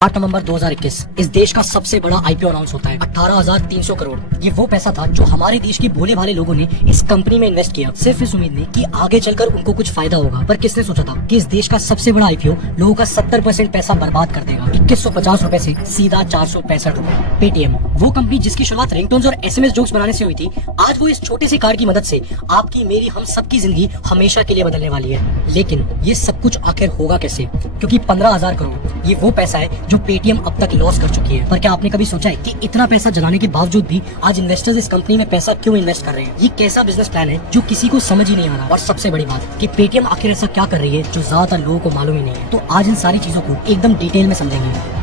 8 नवंबर 2021 इस देश का सबसे बड़ा आईपीओ अनाउंस होता है 18,300 करोड़। ये वो पैसा था जो हमारे देश के भोले भाले लोगों ने इस कंपनी में इन्वेस्ट किया, सिर्फ इस उम्मीद में कि आगे चलकर उनको कुछ फायदा होगा। पर किसने सोचा था कि इस देश का सबसे बड़ा आईपीओ लोगों का 70% पैसा बर्बाद कर देगा। 2150 रुपए से सीधा 465 रुपए। पेटीएम, वो कंपनी जिसकी शुरुआत रिंगटोन्स और एसएमएस जोक्स बनाने से हुई थी, आज वो इस छोटे से कार्ड की मदद से आपकी मेरी हम सबकी जिंदगी हमेशा के लिए बदलने वाली है। लेकिन ये सब कुछ आखिर होगा कैसे? क्योंकि 15,000 करोड़ ये वो पैसा है जो पेटीएम अब तक लॉस कर चुकी है। पर क्या आपने कभी सोचा है कि इतना पैसा जलाने के बावजूद भी आज इन्वेस्टर्स इस कंपनी में पैसा क्यों इन्वेस्ट कर रहे हैं? ये कैसा बिजनेस प्लान है जो किसी को समझ ही नहीं आ रहा? और सबसे बड़ी बात कि पेटीएम आखिर ऐसा क्या कर रही है जो ज्यादातर लोगों को मालूम ही नहीं है। तो आज इन सारी चीजों को एकदम डिटेल में समझेंगे।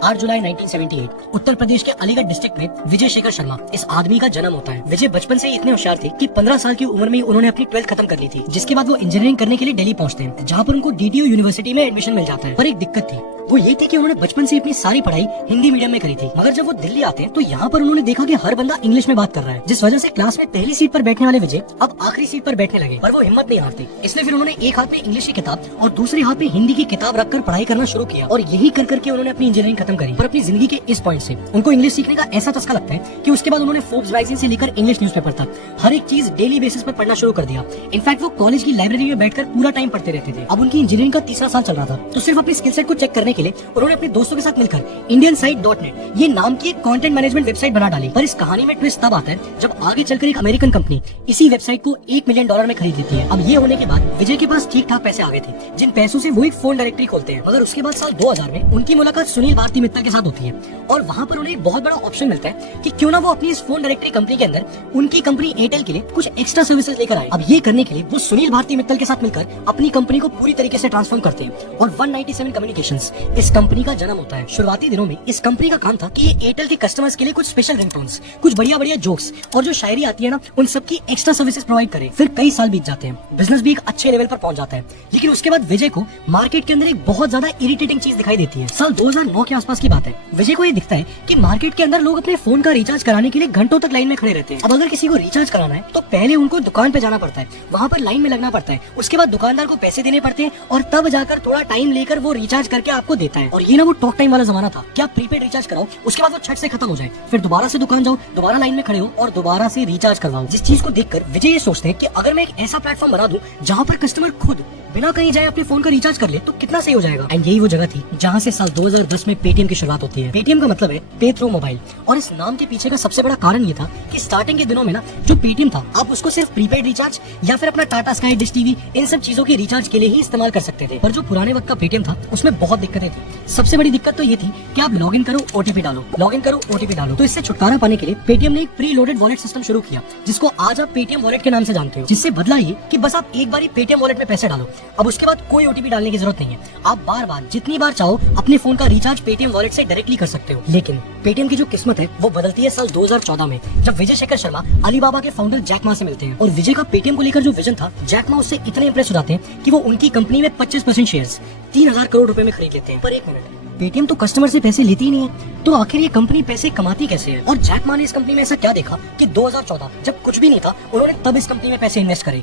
आठ जुलाई 1978 उत्तर प्रदेश के अलीगढ़ डिस्ट्रिक्ट में विजय शेखर शर्मा इस आदमी का जन्म होता है। विजय बचपन से ही इतने होशियार थे कि 15 साल की उम्र में उन्होंने अपनी 12th खत्म कर ली थी, जिसके बाद वो इंजीनियरिंग करने के लिए दिल्ली पहुंचते हैं, जहां पर उनको डीडीयू यूनिवर्सिटी में एडमिशन मिल जाता है। पर एक दिक्कत थी, वो ये थी कि उन्होंने बचपन से अपनी सारी पढ़ाई हिंदी मीडियम में करी थी। मगर जब वो दिल्ली आते हैं तो यहाँ पर उन्होंने देखा कि हर बंदा इंग्लिश में बात कर रहा है, जिस वजह से क्लास में पहली सीट पर बैठने वाले विजय अब आखिरी सीट पर बैठने लगे। पर वो हिम्मत नहीं हारते, इसलिए फिर उन्होंने एक हाथ में इंग्लिश की किताब और दूसरे हाथ में हिंदी की किताब रखकर पढ़ाई करना शुरू किया, और यही कर करके उन्होंने अपनी इंजीनियरिंग खत्म करी। पर अपनी जिंदगी के इस पॉइंट से उनको इंग्लिश सीखने का ऐसा चस्का लगता है कि उसके बाद उन्होंने फोर्ब्स मैगजीन से लेकर इंग्लिश न्यूज़पेपर तक हर एक चीज डेली बेसिस पर पढ़ना शुरू कर दिया। इनफैक्ट वो कॉलेज की लाइब्रेरी में बैठकर पूरा टाइम पढ़ते रहते थे। अब उनकी इंजीनियरिंग का तीसरा साल चल रहा था, तो सिर्फ अपनी स्किल सेट को चेक करने के लिए उन्होंने अपने दोस्तों के साथ मिलकर indiansite.net ये नाम की एक कंटेंट मैनेजमेंट वेबसाइट बना डाली। पर इस कहानी में ट्विस्ट तब आता है जब आगे चलकर एक अमेरिकन कंपनी इसी वेबसाइट को $1 मिलियन में खरीद लेती है। अब ये होने के बाद विजय के पास ठीक ठाक पैसे आ गए थे, जिन पैसों से वो एक फोन डायरेक्टरी खोलते हैं। मगर उसके बाद साल 2000 में उनकी मुलाकात सुनील भारती मित्तल के साथ होती है, और वहाँ पर उन्हें एक बहुत बड़ा ऑप्शन मिलता है कि क्यों ना वो अपनी इस फोन डायरेक्टरी कंपनी के अंदर उनकी कंपनी एयरटेल के लिए कुछ एक्स्ट्रा सर्विसेज लेकर आए। अब ये करने के लिए वो सुनील भारती मित्तल के साथ मिलकर अपनी कंपनी को पूरी तरीके से ट्रांसफॉर्म करते हैं, और 197 कम्युनिकेशंस इस कंपनी का जन्म होता है। शुरुआती दिनों में इस कंपनी का काम था कि ये एयरटेल के कस्टमर्स के लिए कुछ स्पेशल रिंगटोन्स, कुछ बढ़िया जोक्स और जो शायरी आती है ना, उन सब की एक्स्ट्रा सर्विसेज प्रोवाइड करे। फिर कई साल बीत जाते हैं, बिजनेस भी एक अच्छे लेवल पर पहुंच जाता है। लेकिन उसके बाद विजय को मार्केट के अंदर एक बहुत ज्यादा इरिटेटिंग चीज दिखाई देती है। साल 2009 के आसपास की बात है। विजय को ये दिखता है कि मार्केट के अंदर लोग अपने फोन का रिचार्ज कराने के लिए घंटों तक लाइन में खड़े रहते हैं। अब अगर किसी को रिचार्ज कराना है तो पहले उनको दुकान पे जाना पड़ता है, वहाँ पर लाइन में लगना पड़ता है, उसके बाद दुकानदार को पैसे देने पड़ते हैं, और तब जाकर थोड़ा टाइम लेकर वो रिचार्ज करके आपको देता है। और ये ना वो टॉक टाइम वाला जमाना था कि आप प्रीपेड रिचार्ज कराओ, उसके बाद वो छट से खत्म हो जाए, फिर दोबारा से दुकान जाओ, दोबारा लाइन में खड़े हो और दोबारा से रिचार्ज करवाओ। जिस चीज को देखकर विजय ये सोचते हैं कि अगर मैं एक ऐसा प्लेटफॉर्म बना दूं जहाँ पर कस्टमर खुद बिना कहीं जाए अपने फोन का रिचार्ज कर ले तो कितना सही हो जाएगा। एंड यही वो जगह थी जहाँ से साल 2010 में पेटीएम की शुरुआत होती है। पेटीएम का मतलब है पे थ्रू मोबाइल, और इस नाम के पीछे का सबसे बड़ा कारण ये था कि स्टार्टिंग के दिनों में ना जो पेटीएम था, आप उसको सिर्फ प्रीपेड रिचार्ज या फिर अपना टाटा स्काई, डिश टीवी, इन सब चीजों के रिचार्ज के लिए ही इस्तेमाल कर सकते थे। पर जो पुराने वक्त का पेटीएम था उसमें बहुत दिक्कतें थी। सबसे बड़ी दिक्कत तो ये थी कि आप लॉग इन करो, ओटीपी डालो, लॉग इन करो, ओटीपी डालो। तो इससे छुटकारा पाने के लिए पेटीएम ने एक प्री लोडेड वॉलेट सिस्टम शुरू किया, जिसको आज आप पेटीएम वॉलेट के नाम से जानते हो। जिससे बदला ये कि बस आप एक बार ही पेटीएम वॉलेट में पैसे डालो, अब उसके बाद कोई ओटीपी डालने की जरूरत नहीं है। आप बार बार जितनी बार चाहो अपने फोन का रिचार्ज पेटीएम वॉलेट से डायरेक्टली कर सकते हो। लेकिन पेटीएम की जो किस्मत है वो बदलती है साल 2014 में, जब विजय शेखर शर्मा अलीबाबा के फाउंडर जैक मा से मिलते हैं। और विजय का पेटीएम को लेकर जो विजन था, जैक मा उससे इतने इंप्रेस हो जाते हैं कि वो उनकी कंपनी में 25% शेयर्स 3000 करोड़ रुपए में खरीद लेते हैं। पर एक मिनट, पेटीएम तो कस्टमर से पैसे लेती ही नहीं है, तो आखिर ये कंपनी पैसे कमाती कैसे है? और जैक मा ने इस कंपनी में ऐसा क्या देखा कि 2014 जब कुछ भी नहीं था, उन्होंने तब इस कंपनी में पैसे इन्वेस्ट करे।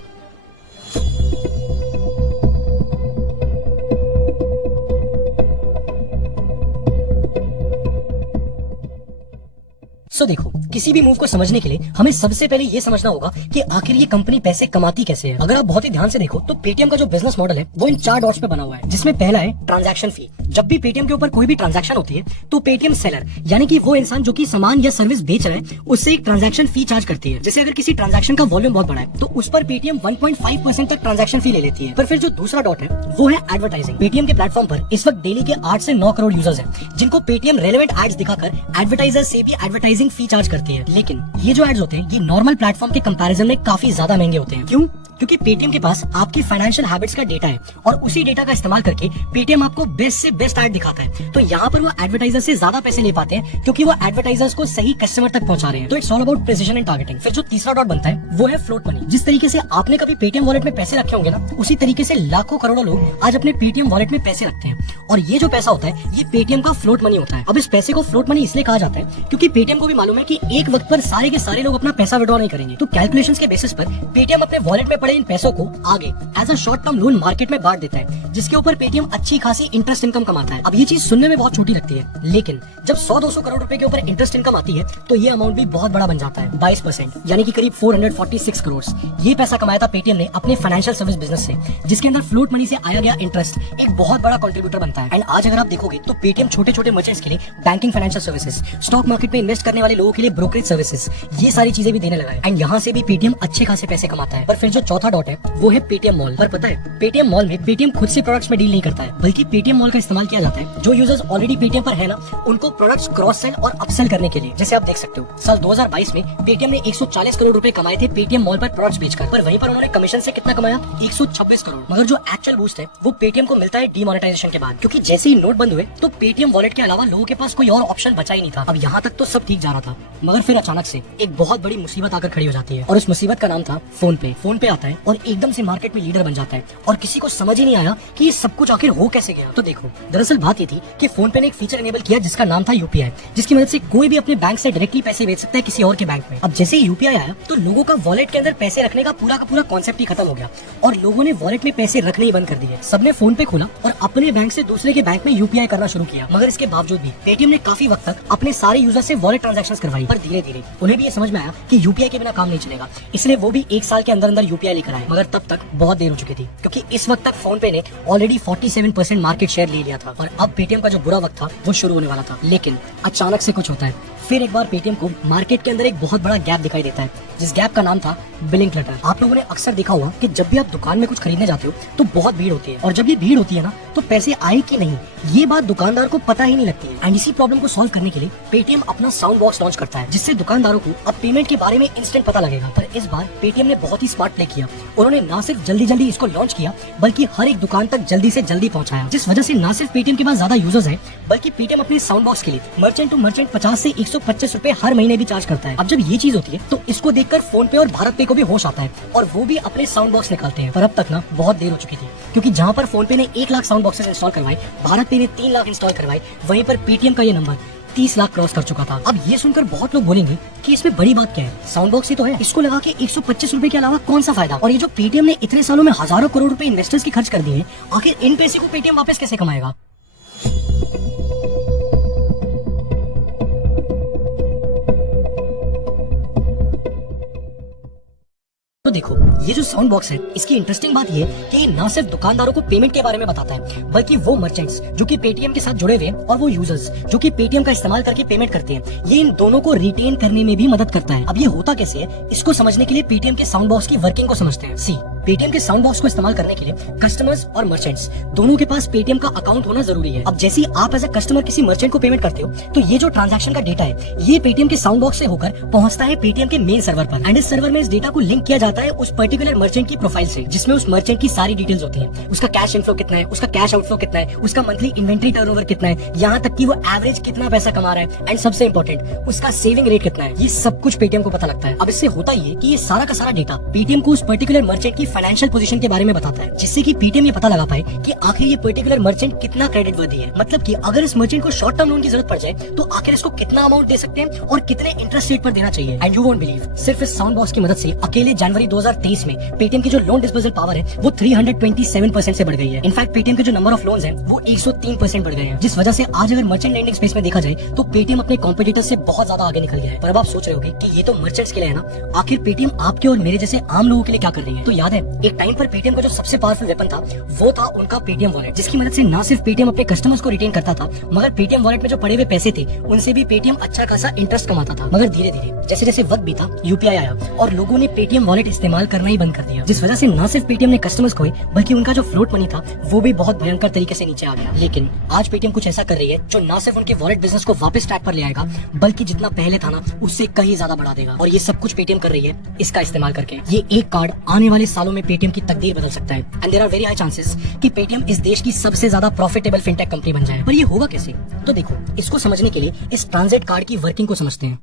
देखो, किसी भी मूव को समझने के लिए हमें सबसे पहले ये समझना होगा कि आखिर ये कंपनी पैसे कमाती कैसे है। अगर आप बहुत ही ध्यान से देखो तो पेटीएम का जो बिजनेस मॉडल है वो इन 4 डॉट्स पे बना हुआ है, जिसमें पहला है ट्रांजैक्शन फी। जब भी पेटीएम के ऊपर कोई भी ट्रांजैक्शन होती है तो पेटीएम सेलर, यानी कि वो इंसान जो कि सामान या सर्विस बेच रहा है, उससे एक ट्रांजैक्शन फी चार्ज करती है। जैसे अगर किसी ट्रांजैक्शन का वॉल्यूम बहुत बड़ा है तो उस पर पेटीएम 1.5% तक ट्रांजैक्शन फी ले लेती है। पर फिर जो दूसरा डॉट है वो है एडवर्टाइजिंग। पेटीएम के प्लेटफॉर्म पर इस वक्त डेली के 8 से 9 करोड़ यूजर्स हैं, जिनको पेटीएम रेलेवेंट एड्स दिखाकर एडवर्टाइजर से भी एडवर्टाइजिंग फी चार्ज करती है। लेकिन ये जो एड्स होते हैं ये नॉर्मल प्लेटफॉर्म के कंपैरिजन में काफी ज्यादा महंगे होते हैं। क्यों? क्योंकि पेटीएम के पास आपकी फाइनेंशियल हैबिट्स का डेटा है और उसी डेटा का इस्तेमाल करके पेटीएम आपको बेस्ट से बेस्ट ऐड दिखाता है। तो यहाँ पर वो एडवर्टाइजर से ज्यादा पैसे ले पाते हैं क्योंकि वो एडवर्टाइजर्स को सही कस्टमर तक पहुंचा रहे हैं। तो it's all about precision and targeting. फिर जो तीसरा डॉट बनता है वो है फ्लोट मनी। जिस तरीके से आपने कभी पेटीएम वॉलेट में पैसे रखे होंगे ना, उसी तरीके से लाखों करोड़ों लोग आज अपने पेटीएम वॉलेट में पैसे रखते हैं और ये जो पैसा होता है ये पेटीएम का फ्लोट मनी होता है। अब इस पैसे को फ्लोट मनी इसलिए कहा जाता है क्योंकि पेटीएम को भी मालूम है कि एक वक्त पर सारे के सारे लोग अपना पैसा विड्रॉ नहीं करेंगे। तो कैलकुलेशंस के बेसिस पर पेटीएम अपने वॉलेट में पड़े इन पैसों को आगे as a short term loan market में बांट देता है, जिसके ऊपर पेटीएम अच्छी खासी इंटरेस्ट इनकम कमाता है। अब ये चीज सुनने में बहुत छोटी लगती है, लेकिन जब 100-200 करोड़ रुपए के ऊपर इंटरेस्ट इनकम आती है तो ये अमाउंट भी बहुत बड़ा बन जाता है। 22% यानी कि करीब 446 करोड़। ये पैसा कमाया था पेटीएम ने अपने फाइनेंशियल सर्विस बिजनेस से, जिसके अंदर फ्लोट मनी से आया गया इंटरेस्ट एक बहुत बड़ा कंट्रीब्यूटर बनता है। एंड आज अगर आप देखोगे तो पेटीएम छोटे छोटे मर्चेंट्स के लिए banking, financial services, stock market में इन्वेस्ट करने वाले लोगों के लिए ब्रोकरेज सर्विसेज, ये सारी चीजें भी देने लगा है। एंड यहाँ से भी पेटीएम अच्छे खासे पैसे कमाता है। पर फिर जो चौथा डॉट है वो है पेटीएम मॉल। पर पता है पेटीएम मॉल में पेटीएम खुद से प्रोडक्ट्स में डील नहीं करता है, बल्कि पेटीएम मॉल का इस्तेमाल किया जाता है जो यूजर्स ऑलरेडी पेटीएम पर है ना, उनको प्रोडक्ट्स क्रॉस सेल और अपसेल करने के लिए। जैसे आप देख सकते हो साल 2022 में पेटीएम ने 140 करोड़ रुपए कमाए थे पेटीएम मॉल पर प्रोडक्ट्स बेचकर, पर वहीं पर उन्होंने कमीशन से कितना कमाया? 126 करोड़। मगर जो एक्चुअल बूस्ट है वो पेटीएम को मिलता है डीमोनेटाइजेशन के बाद, क्योंकि जैसे ही नोट बंद हुए तो पेटीएम वॉलेट के अलावा लोगों के पास कोई और ऑप्शन बचा ही नहीं था। अब यहाँ तक तो सब ठीक जा रहा था, मगर फिर अचानक से एक बहुत बड़ी मुसीबत आकर खड़ी हो जाती है और उस मुसीबत का नाम था फोन पे। फोन पे आता है और एकदम से मार्केट में लीडर बन जाता है और किसी को समझ ही नहीं आया कि ये सब कुछ आखिर हो कैसे गया। तो देखो दरअसल बात ये थी कि फोन पे ने एक फीचर इनेबल किया जिसका नाम था यूपीआई, जिसकी मदद से कोई भी अपने बैंक से डायरेक्टली पैसे भेज सकता है किसी और के बैंक में। अब जैसे ही यूपीआई आया तो लोगों का वॉलेट के अंदर पैसे रखने का पूरा कॉन्सेप्ट ही खत्म हो गया और लोगों ने वॉलेट में पैसे रखने ही बंद कर दिए। सबने फोन पे खोला और अपने बैंक से दूसरे के बैंक में यूपीआई करना शुरू किया। मगर इसके बावजूद भी पेटीएम ने काफी वक्त तक अपने सारे यूजर से वॉलेट ट्रांजैक्शंस करवाई, पर धीरे धीरे उन्हें भी ये समझ में आया कि यूपीआई के बिना काम नहीं चलेगा, इसलिए वो भी एक साल के अंदर अंदर यूपीआई लेकर आए। मगर तब तक बहुत देर हो चुकी थी, क्योंकि इस वक्त तक फोन पे ने ऑलरेडी 47% मार्केट शेयर ले लिया था और अब पेटीएम का जो बुरा वक्त था वो शुरू होने वाला था। लेकिन अचानक से कुछ होता है। फिर एक बार पेटीएम को मार्केट के अंदर एक बहुत बड़ा गैप दिखाई देता है, जिस गैप का नाम था बिलिंग क्लटर। आप लोगों ने अक्सर देखा होगा कि जब भी आप दुकान में कुछ खरीदने जाते हो तो बहुत भीड़ होती है और जब ये भीड़ होती है ना तो पैसे आए कि नहीं ये बात दुकानदार को पता ही नहीं लगती है। एंड इसी प्रॉब्लम को सॉल्व करने के लिए पेटीएम अपना साउंड बॉक्स लॉन्च करता है, जिससे दुकानदारों को अब पेमेंट के बारे में इंस्टेंट पता लगेगा। पर इस बार पेटीएम ने बहुत ही स्मार्ट प्ले किया। उन्होंने न सिर्फ जल्दी इसको लॉन्च किया बल्कि हर एक दुकान तक जल्दी से जल्दी पहुंचाया, जिस वजह से न सिर्फ पेटीएम के पास ज्यादा यूजर्स है बल्कि पेटीएम अपने साउंड बॉक्स के लिए मर्चेंट टू मर्चेंट 50 से 125 रुपए हर महीने भी चार्ज करता है। अब जब ये चीज होती है तो इसको देखकर फोन पे और भारत पे को भी होश आता है और वो भी अपने साउंड बॉक्स निकालते हैं। पर अब तक ना बहुत देर हो चुकी थी, क्योंकि जहाँ पर फोन पे ने 1 लाख साउंड बॉक्सेस इंस्टॉल करवाए, भारत पे ने 3 लाख इंस्टॉल करवाए, वहीं पर पेटीएम का ये नंबर 30 लाख क्रॉस कर चुका था। अब ये सुनकर बहुत लोग बोलेंगे कि इसमें बड़ी बात क्या है, साउंड बॉक्स ही तो है, इसको लगा के 125 रुपए के अलावा कौन सा फायदा। और ये जो पेटीएम ने इतने सालों में हजारों करोड़ रुपए इन्वेस्टर्स की खर्च कर दिए, आखिर इन पैसे को पेटीएम वापस कैसे कमाएगा। तो देखो ये जो साउंड बॉक्स है इसकी इंटरेस्टिंग बात ये है कि ये न सिर्फ दुकानदारों को पेमेंट के बारे में बताता है बल्कि वो मर्चेंट्स जो कि पेटीएम के साथ जुड़े हुए हैं और वो यूजर्स जो कि पेटीएम का इस्तेमाल करके पेमेंट करते हैं, ये इन दोनों को रिटेन करने में भी मदद करता है। अब ये होता कैसे है, इसको समझने के लिए पेटीएम के साउंड बॉक्स की वर्किंग को समझते हैं। पेटीएम के साउंड बॉक्स को इस्तेमाल करने के लिए कस्टमर्स और मर्चेंट्स दोनों के पास पेटीएम का अकाउंट होना जरूरी है। अब जैसे ही आप एज अ कस्टमर किसी मर्चेंट को पेमेंट करते हो तो ये जो ट्रांजैक्शन का डेटा है ये पेटीएम के साउंड बॉक्स से होकर पहुंचता है पेटीएम के मेन सर्वर पर। एंड इस सर्वर में इस डेटा को लिंक किया जाता है उस पर्टिकुलर मर्चेंट की प्रोफाइल से, जिसमें उस मर्चेंट की सारी डिटेल्स होती है। उसका कैश इनफ्लो कितना है, उसका कैश आउटफ्लो कितना है, उसका मंथली इन्वेंटरी टर्नओवर कितना है, यहाँ तक कि वो एवरेज कितना पैसा कमा रहा है, एंड सबसे इंपॉर्टेंट उसका सेविंग रेट कितना है। ये सब कुछ पेटीएम को पता लगता है। अब इससे होता ही है कि ये सारा का सारा डेटा पेटीएम को उस पर्टिकुलर मर्चेंट की फाइनेंशियल पोजीशन के बारे में बताता है, जिससे कि पेटीएम ये पता लगा पाए कि आखिर ये पर्टिकुलर मर्चेंट कितना क्रेडिट वर्दी है। मतलब कि अगर इस मर्चेंट को शॉर्ट टर्म लोन की जरूरत पड़ जाए तो आखिर इसको कितना अमाउंट दे सकते हैं और कितने इंटरेस्ट रेट पर देना चाहिए। एंड यू वोंट बिलीव, सिर्फ इस साउंड बॉक्स की मदद से अकेले जनवरी 2023 में पेटीएम की जो लोन डिस्पोजल पावर है वो 327% से बढ़ गई है। इनफैक्ट पेटीएम के जो नंबर ऑफ लोन्स हैं वो 103% बढ़ गए हैं, जिस वजह से आज अगर मर्चेंट लेंडिंग स्पेस में देखा जाए तो पेटीएम अपने कॉम्पिटिटर से बहुत ज्यादा आगे निकल गया है। पर अब आप सोच रहे होंगे कि ये तो मर्चेंट्स के लिए है ना, आखिर पेटीएम आपके और मेरे जैसे आम लोगों के लिए क्या कर रही है। तो याद है एक टाइम पर पेटीएम का जो सबसे पावरफुल वेपन था वो था उनका पेटीएम वॉलेट, जिसकी मदद से न सिर्फ पेटीएम अपने कस्टमर्स को रिटेन करता था मगर पेटीएम वॉलेट में जो पड़े हुए पैसे थे उनसे भी पेटीएम अच्छा खासा इंटरेस्ट कमाता था। मगर धीरे धीरे जैसे जैसे वक्त बीता यूपीआई आया और लोगों ने पेटीएम वॉलेट इस्तेमाल करना ही बंद कर दिया, जिस वजह से न सिर्फ पेटीएम ने कस्टमर्स खोए बल्कि उनका जो फ्लोट मनी था वो भी बहुत भयंकर तरीके से नीचे आ गया। लेकिन आज पेटीएम कुछ ऐसा कर रही है जो न सिर्फ उनके वॉलेट बिजनेस को वापस ट्रैक पर ले आएगा बल्कि जितना पहले था ना उससे कहीं ज्यादा बढ़ा देगा। और ये सब कुछ पेटीएम कर रही है इसका इस्तेमाल करके। ये एक कार्ड आने वाले सालों में में पेटीएम की तकदीर बदल सकता है and there are very high chances कि पेटीएम इस देश की सबसे ज्यादा प्रॉफिटेबल फिनटेक कंपनी बन जाए। पर ये होगा कैसे? तो देखो, इसको समझने के लिए इस ट्रांजिट कार्ड की वर्किंग को समझते हैं।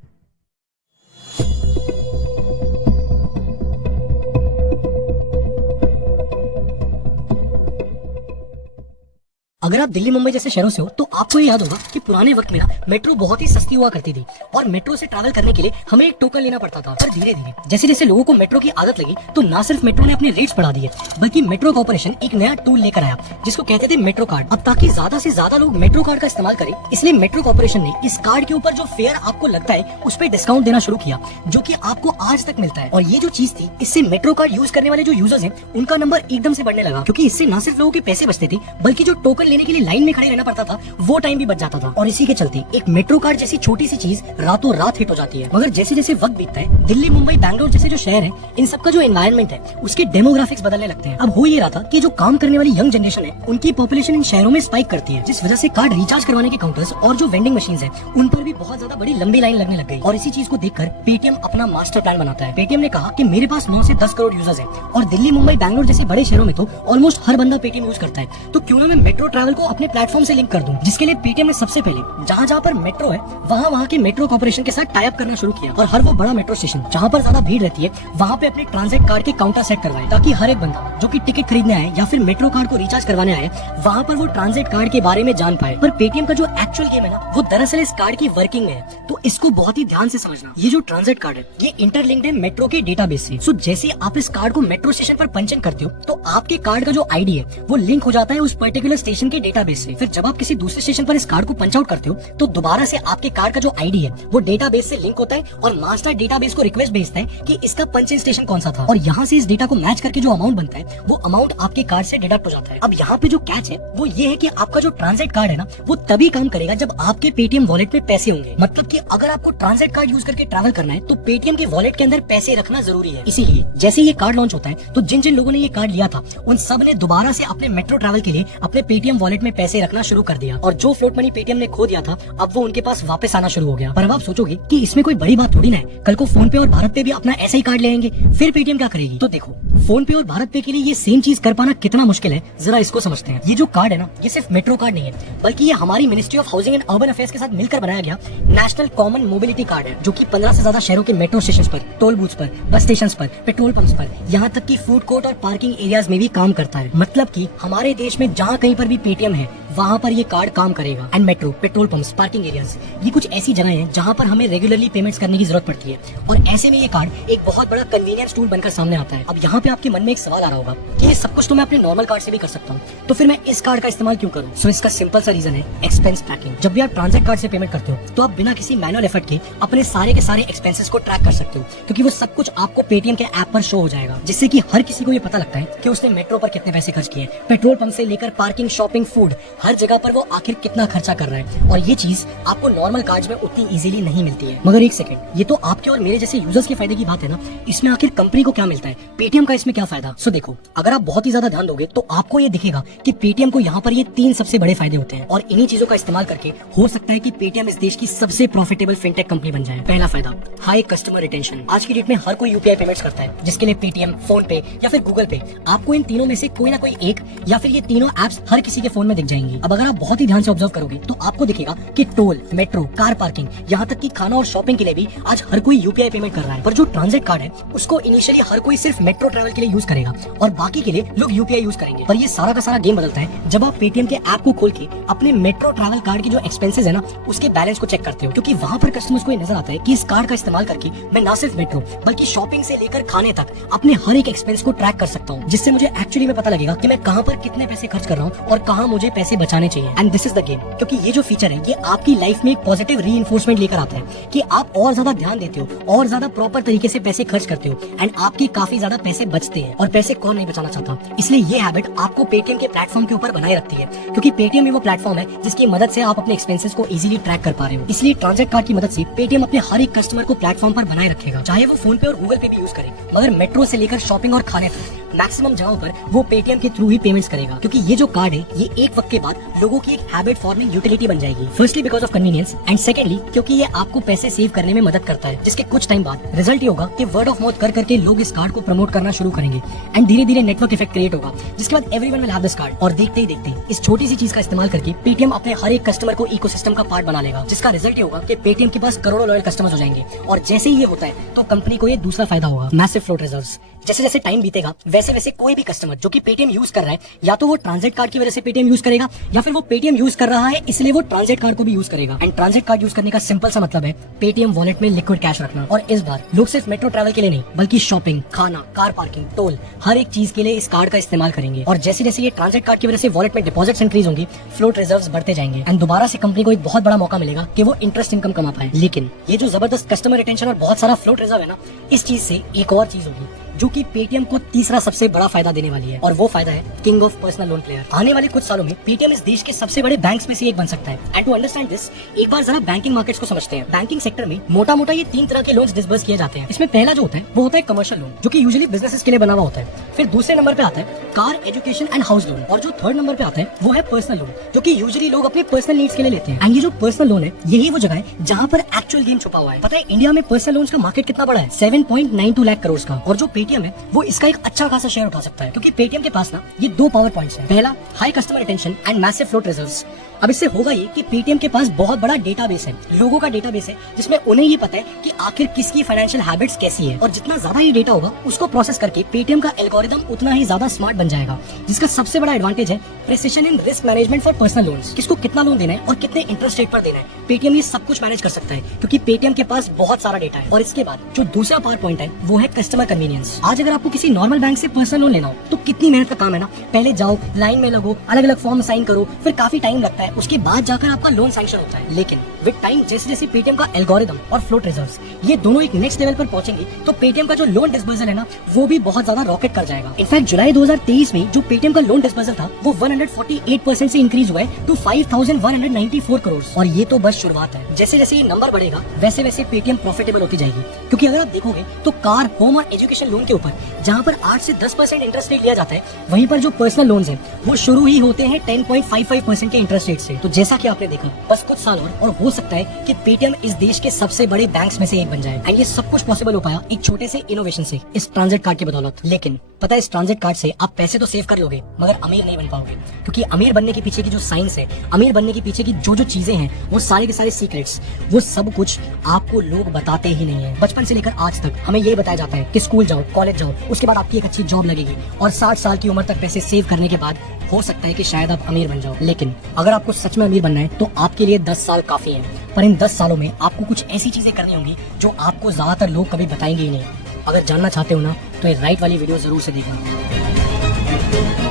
अगर आप दिल्ली मुंबई जैसे शहरों से हो तो आपको ये याद होगा कि पुराने वक्त में ना मेट्रो बहुत ही सस्ती हुआ करती थी और मेट्रो से ट्रैवल करने के लिए हमें एक टोकन लेना पड़ता था। पर धीरे धीरे जैसे जैसे लोगों को मेट्रो की आदत लगी तो ना सिर्फ मेट्रो ने अपने रेट्स बढ़ा दिए बल्कि मेट्रो कॉर्पोरेशन एक नया टूल लेकर आया जिसको कहते थे मेट्रो कार्ड। अब ताकि ज्यादा से ज्यादा लोग मेट्रो कार्ड का इस्तेमाल करें, इसलिए मेट्रो कॉर्पोरेशन ने इस कार्ड के ऊपर जो फेयर आपको लगता है उस पर डिस्काउंट देना शुरू किया, जो कि आपको आज तक मिलता है। और ये जो चीज थी, इससे मेट्रो कार्ड यूज करने वाले जो यूजर्स हैं उनका नंबर एकदम से बढ़ने लगा, क्योंकि इससे न सिर्फ लोगों के पैसे बचते थे बल्कि जो टोकन लेने के लिए लाइन में खड़े रहना पड़ता था वो टाइम भी बच जाता था। और इसी के चलते एक मेट्रो कार्ड जैसी छोटी सी चीज रातों रात हिट हो जाती है। मगर जैसे जैसे वक्त बीतता है, दिल्ली मुंबई बैंगलोर जैसे जो शहर है, इन सबका जो एनवायरनमेंट है उसके डेमोग्राफिक्स बदलने लगते हैं। अब हो ये रहा था कि जो काम करने वाली यंग जनरेशन है उनकी पॉपुलेशन इन शहरों में स्पाइक करती है, जिस वजह से कार्ड रिचार्ज करवाने के काउंटर्स और जो वेंडिंग मशीन है उन पर भी बहुत ज्यादा बड़ी लंबी लाइन लगने लग गई। और इसी चीज को देखकर पेटीएम अपना मास्टर प्लान बनाता है। पेटीएम ने कहा कि मेरे पास 9 से 10 करोड़ यूजर्स हैं और दिल्ली मुंबई बैंगलोर जैसे बड़े शहरों में तो ऑलमोस्ट हर बंदा पेटीएम यूज करता है, तो क्यों ना मैं मेट्रो ट्रैवल को अपने प्लेटफॉर्म से लिंक कर दूं। जिसके लिए पेटीएम ने सबसे पहले जहाँ जहाँ पर मेट्रो है वहाँ के मेट्रो कॉर्पोरेशन के साथ टाई अप करना शुरू किया और हर वो बड़ा मेट्रो स्टेशन जहाँ पर ज्यादा भीड़ रहती है वहाँ पे अपने ट्रांजिट कार्ड के काउंटर सेट करवाए, ताकि हर एक बंदा जो कि टिकट खरीदने आए या फिर मेट्रो कार्ड को रिचार्ज करवाने आए वहाँ पर वो ट्रांजिट कार्ड के बारे में जान पाए। पर पेटीएम का जो एक्चुअल गेम है ना, वो दरअसल इस कार्ड की वर्किंग में है, तो इसको बहुत ही ध्यान से समझना। ये जो ट्रांजिट कार्ड है ये इंटरलिंक्ड है मेट्रो के डेटाबेस से। सो जैसे आप इस कार्ड को मेट्रो स्टेशन पर पंच इन करते हो तो आपके कार्ड का जो आईडी है वो लिंक हो जाता है उस पर्टिकुलर स्टेशन के डेटाबेस से। फिर जब आप किसी दूसरे स्टेशन पर इस कार्ड को पंच आउट करते हो तो दोबारा से आपके कार्ड का जो आईडी है वो डेटाबेस से लिंक होता है और मास्टर डेटाबेस को रिक्वेस्ट भेजता है कि इसका पंच इन स्टेशन कौन सा था, और यहाँ से इस डेटा को मैच करके जो अमाउंट बनता है वो अमाउंट आपके कार्ड से डिडक्ट हो जाता है। अब यहाँ पे जो कैच है वो ये है कि आपका जो ट्रांजिट कार्ड है ना वो तभी काम करेगा जब आपके पेटीएम वॉलेट में पैसे होंगे। मतलब कि अगर आपको ट्रांजिट कार्ड यूज करके ट्रैवल करना है तो पेटीएम के वॉलेट के अंदर पैसे रखना जरूरी है। इसीलिए जैसे ये कार्ड लॉन्च होता है तो जिन जिन लोगों ने ये कार्ड लिया था उन सब ने दोबारा से अपने मेट्रो ट्रैवल के लिए अपने पेटीएम वॉलेट में पैसे रखना शुरू कर दिया, और जो फ्लोट मनी पेटीएम ने खो दिया था अब वो उनके पास वापस आना शुरू हो गया। पर अब आप सोचोगे कि इसमें कोई बड़ी बात थोड़ी ना है, कल को फोन पे और भारत पे भी अपना ऐसा ही कार्ड ले आएंगे, फिर पेटीएम क्या करेगी? तो देखो, फोन पे और भारत पे के लिए ये सेम चीज कर पाना कितना मुश्किल है, जरा इसको समझते हैं। ये जो कार्ड है ना, ये सिर्फ मेट्रो कार्ड नहीं है बल्कि ये हमारी ministry of housing and urban affairs के साथ मिलकर बनाया गया नेशनल कॉमन मोबिलिटी कार्ड है, जो कि 15 से ज्यादा शहरों के मेट्रो स्टेशन पर, टोल बूथ पर, बस स्टेशन पर, पेट्रोल पंप्स पर, यहाँ तक कि फूड कोर्ट और पार्किंग एरियाज में भी काम करता है। मतलब कि हमारे देश में जहाँ कहीं पर भी पेटीएम है वहाँ पर ये कार्ड काम करेगा। And metro, petrol pumps, parking areas, ये कुछ ऐसी जगह हैं जहाँ पर हमें रेगुलरली पेमेंट्स करने की जरूरत पड़ती है, और ऐसे में ये कार्ड एक बहुत बड़ा कन्वीनियंस टूल बनकर सामने आता है। अब यहाँ पे आपके मन में एक सवाल आ रहा होगा कि ये सब कुछ तो मैं अपने नॉर्मल कार्ड से भी कर सकता हूँ, तो फिर मैं इस कार्ड का इस्तेमाल क्यों करूँ? सो इसका सिंपल सा रीजन है एक्सपेंस ट्रैकिंग। जब भी आप ट्रांजिट कार्ड से पेमेंट करते हो तो आप बिना किसी मैनुअल एफर्ट के अपने सारे के सारे एक्सपेंसेस को ट्रैक कर सकते हो, क्योंकि वो सब कुछ आपको पेटीएम के ऐप पर शो हो जाएगा, जिससे कि हर किसी को ये पता लगता है कि उसने मेट्रो पर कितने पैसे खर्च किए, पेट्रोल पंप से लेकर पार्किंग, शॉपिंग, फूड, हर जगह पर वो आखिर कितना खर्चा कर रहा है। और ये चीज आपको नॉर्मल कार्ड में उतनी इजीली नहीं मिलती है। मगर एक सेकंड, ये तो आपके और मेरे जैसे यूजर्स के फायदे की बात है ना, इसमें आखिर कंपनी को क्या मिलता है, पेटीएम का इसमें क्या फायदा? सो देखो, अगर आप बहुत ही ज्यादा ध्यान दोगे तो आपको ये दिखेगा कि पेटीएम को यहाँ पर ये 3 सबसे बड़े फायदे होते हैं, और इन्हीं चीजों का इस्तेमाल करके हो सकता है कि पेटीएम इस देश की सबसे प्रॉफिटेबल फिनटेक कंपनी बन जाए। पहला फायदा, हाई कस्टमर रिटेंशन। आज की डेट में हर कोई यूपीआई पेमेंट्स करता है, जिसके लिए पेटीएम, फोन पे या फिर गूगल पे, आपको इन तीनों में से कोई ना कोई एक या फिर ये तीनों एप्स हर किसी के फोन में दिख जाएंगी। अब अगर आप बहुत ही ध्यान से ऑब्जर्व करोगे तो आपको दिखेगा कि टोल, मेट्रो, कार पार्किंग, यहाँ तक कि खाना और शॉपिंग के लिए भी आज हर कोई यूपीआई पेमेंट कर रहा है। पर जो ट्रांजिट कार्ड है उसको इनिशियली हर कोई सिर्फ मेट्रो ट्रैवल के लिए यूज करेगा और बाकी के लिए लोग यूपीआई यूज करेंगे। पर ये सारा का सारा गेम बदलता है जब आप पेटीएम के ऐप को खोल के अपने मेट्रो ट्रैवल कार्ड की जो एक्सपेंसेस है ना उसके बैलेंस को चेक करते हो, क्योंकि वहाँ पर कस्टमर्स को ये नजर आता है कि इस कार्ड का इस्तेमाल करके मैं ना सिर्फ मेट्रो बल्कि शॉपिंग से लेकर खाने तक अपने हर एक एक्सपेंस को ट्रैक कर सकता हूँ, जिससे मुझे एक्चुअली में पता लगेगा कि मैं कहाँ पर कितने पैसे खर्च कर रहा हूँ और कहाँ मुझे पैसे बचाने चाहिए। And this is the game, क्योंकि ये जो फीचर है ये आपकी लाइफ में एक पॉजिटिव रीइंफोर्समेंट लेकर आता है कि आप और ज्यादा ध्यान देते हो और ज्यादा प्रॉपर तरीके से पैसे खर्च करते हो, एंड आपके काफी ज्यादा पैसे बचते हैं। और पैसे कौन नहीं बचाना चाहता? इसलिए ये हैबिट आपको पेटीएम के प्लेटफॉर्म के ऊपर बनाए रखती है, क्योंकि पेटीएम ही वो प्लेटफॉर्म है जिसकी मदद से आप अपने एक्सपेंसेस को इजीली ट्रैक कर पा रहे हो। इसलिए ट्रांजिट कार्ड की मदद से पेटीएम अपने हर एक कस्टमर को प्लेटफॉर्म पर बनाए रखेगा, चाहे वो फोन पे और गूगल पे भी यूज करे, मगर मेट्रो से लेकर शॉपिंग और खाने तक मैक्सिमम जगहों पर वो पेटीएम के थ्रू ही पेमेंट्स करेगा, क्योंकि ये जो कार्ड है ये एक वक्त के बाद लोगों की एक हैबिट फॉर्मिंग यूटिलिटी बन जाएगी। Firstly because of convenience and secondly क्योंकि ये आपको पैसे सेव करने में मदद करता है, जिसके कुछ टाइम बाद रिजल्ट ये होगा कि वर्ड ऑफ माउथ कर करके लोग इस कार्ड को प्रमोट करना शुरू करेंगे एंड धीरे धीरे नेटवर्क इफेक्ट क्रिएट होगा, जिसके बाद everyone will have this card. और देखते ही देखते इस छोटी सी चीज का इस्तेमाल करके पेटीएम अपने हर एक कस्टमर को इकोसिस्टम का पार्ट बना लेगा, जिसका रिजल्ट ये होगा कि पेटीएम के पास करोड़ों लॉयल कस्टमर्स हो जाएंगे। और जैसे ही ये होता है तो कंपनी को ये दूसरा फायदा होगा, मैसिव फ्लोट रिजर्व्स। जैसे जैसे टाइम बीतेगा वैसे वैसे कोई भी कस्टमर जो कि पेटीएम यूज कर रहा है, या तो वो ट्रांजिट कार्ड की वजह से पेटीएम यूज करेगा, या फिर वो पेटीएम यूज कर रहा है इसलिए वो ट्रांजिट कार्ड को भी यूज करेगा। एंड ट्रांजिट कार्ड यूज करने का सिंपल सा मतलब है पेटीएम वॉलेट में लिक्विड कैश रखना। और इस बार लोग सिर्फ मेट्रो ट्रैवल के लिए नहीं बल्कि शॉपिंग, खाना, कार पार्किंग, टोल, हर एक चीज के लिए इस कार्ड का इस्तेमाल करेंगे। और जैसे जैसे ये ट्रांजिट कार्ड की वजह से वॉलेट में डिपॉजिट्स इंक्रीज होंगी, फ्लोट रिजर्व्स बढ़ते जाएंगे एंड दोबारा से कंपनी को एक बहुत बड़ा मौका मिलेगा कि वो इंटरेस्ट इनकम कमा पाए। लेकिन ये जो जबरदस्त कस्टमर रिटेंशन और बहुत सारा फ्लोट रिजर्व है ना, इस चीज से एक और चीज होगी जो कि पेटीएम को तीसरा सबसे बड़ा फायदा देने वाली है, और वो फायदा है king of personal loan player. आने वाले कुछ सालों में पेटीएम इस देश के सबसे बड़े बैंक्स में से एक बन सकता है। एंड टू अंडरस्टैंड दिस, एक बार जरा बैंकिंग मार्केट्स को समझते हैं। बैंकिंग सेक्टर में मोटा मोटा ये 3 तरह के लोन्स डिसबर्स किए जाते हैं। इसमें पहला जो होता है वो होता है कमर्शियल लोन, जो कि यूजुअली बिजनेसेस के लिए बना हुआ होता है। फिर दूसरे नंबर पे आता है car, education and house loan, और जो थर्ड नंबर पे आता है वो है पर्सनल लोन, जो कि यूजुअली लोग अपने पर्सनल नीड्स के लिए लेते हैं। एंड ये जो पर्सनल लोन है यही वो जगह है जहाँ पर एक्चुअल गेम छुपा हुआ है। पता है इंडिया में पर्सनल लोन्स का मार्केट कितना बड़ा है? 7.92 लाख करोड़ का। और जो पेटीएम है वो इसका एक अच्छा खासा शेयर उठा सकता है, क्योंकि पेटीएम के पास ना ये 2 पावर पॉइंट्स हैं। पहला, high customer retention and massive float reserves. अब इससे होगा ये कि पेटीएम के पास बहुत बड़ा डेटाबेस है, लोगों का डेटाबेस है, जिसमें उन्हें ये पता है कि आखिर किसकी फाइनेंशियल हैबिट्स कैसी है। और जितना ज्यादा ये डेटा होगा उसको प्रोसेस करके पेटीएम का एल्गोरिदम उतना ही ज्यादा स्मार्ट बन जाएगा, जिसका सबसे बड़ा एडवांटेज है precision in risk management for personal loans. किसको कितना लोन देना है और कितने इंटरेस्ट रेट पर देना है, पेटीएम ये सब कुछ मैनेज कर सकता है, क्योंकि पेटीएम के पास बहुत सारा डेटा है। और इसके बाद जो दूसरा पावर पॉइंट है वो है कस्टमर कन्वीनियंस। आज अगर आपको किसी नॉर्मल बैंक से पर्सनल लोन लेना हो तो कितनी मेहनत का काम है ना। पहले जाओ, लाइन में लगो, अलग अलग फॉर्म साइन करो, फिर काफी टाइम लगता है, उसके बाद जाकर आपका लोन सैंक्शन होता है। लेकिन विद टाइम जैसे जैसे पेटीएम का एल्गोरिदम और फ्लोट रिजर्व्स ये दोनों एक नेक्स्ट लेवल पर पहुंचेंगे तो पेटीएम का जो लोन डिस्बर्सल है ना वो भी बहुत ज्यादा रॉकेट कर जाएगा। इनफैक्ट जुलाई 2023 में जो पेटीएम का लोन डिस्बर्सल था वो 148% से इंक्रीज हुआ है टू 5194 करोड़। और ये तो बस शुरुआत है। जैसे जैसे ये नंबर बढ़ेगा वैसे वैसे पेटीएम प्रॉफिटेबल होती जाएगी, क्योंकि अगर आप देखोगे तो कार, होम और एजुकेशन लोन के ऊपर जहाँ पर 8 से 10% इंटरेस्ट रेट लिया जाता है, वहीं पर जो पर्सनल लोन्स हैं वो शुरू ही होते हैं 10.55% के इंटरेस्ट रेट से। तो जैसा कि आपने देखा, बस कुछ साल और हो सकता है कि पेटीएम इस देश के सबसे बड़े बैंक्स में से एक बन जाए। एंड ये सब कुछ पॉसिबल हो पाया एक छोटे से इनोवेशन से, इस ट्रांजिट कार्ड की बदौलत। लेकिन पता है इस ट्रांजिट कार्ड से आप पैसे तो सेव कर लोगे मगर अमीर नहीं बन पाओगे, क्योंकि अमीर बनने के पीछे की जो साइंस है, अमीर बनने के पीछे की जो जो चीजें हैं, वो सारे के सारे सीक्रेट्स, वो सब कुछ आपको लोग बताते ही नहीं है। बचपन से लेकर आज तक हमें यही बताया जाता है कि स्कूल जाओ, कॉलेज जाओ, उसके बाद आपकी एक अच्छी जॉब लगेगी और 60 साल की उम्र तक पैसे सेव करने के बाद हो सकता है कि शायद आप अमीर बन जाओ। लेकिन अगर आपको सच में अमीर बनना है तो आपके लिए 10 साल काफी है, पर इन 10 सालों में आपको कुछ ऐसी चीजें करनी होंगी जो आपको ज्यादातर लोग कभी बताएंगे ही नहीं। अगर जानना चाहते हो ना तो ये राइट वाली वीडियो जरूर से देखना।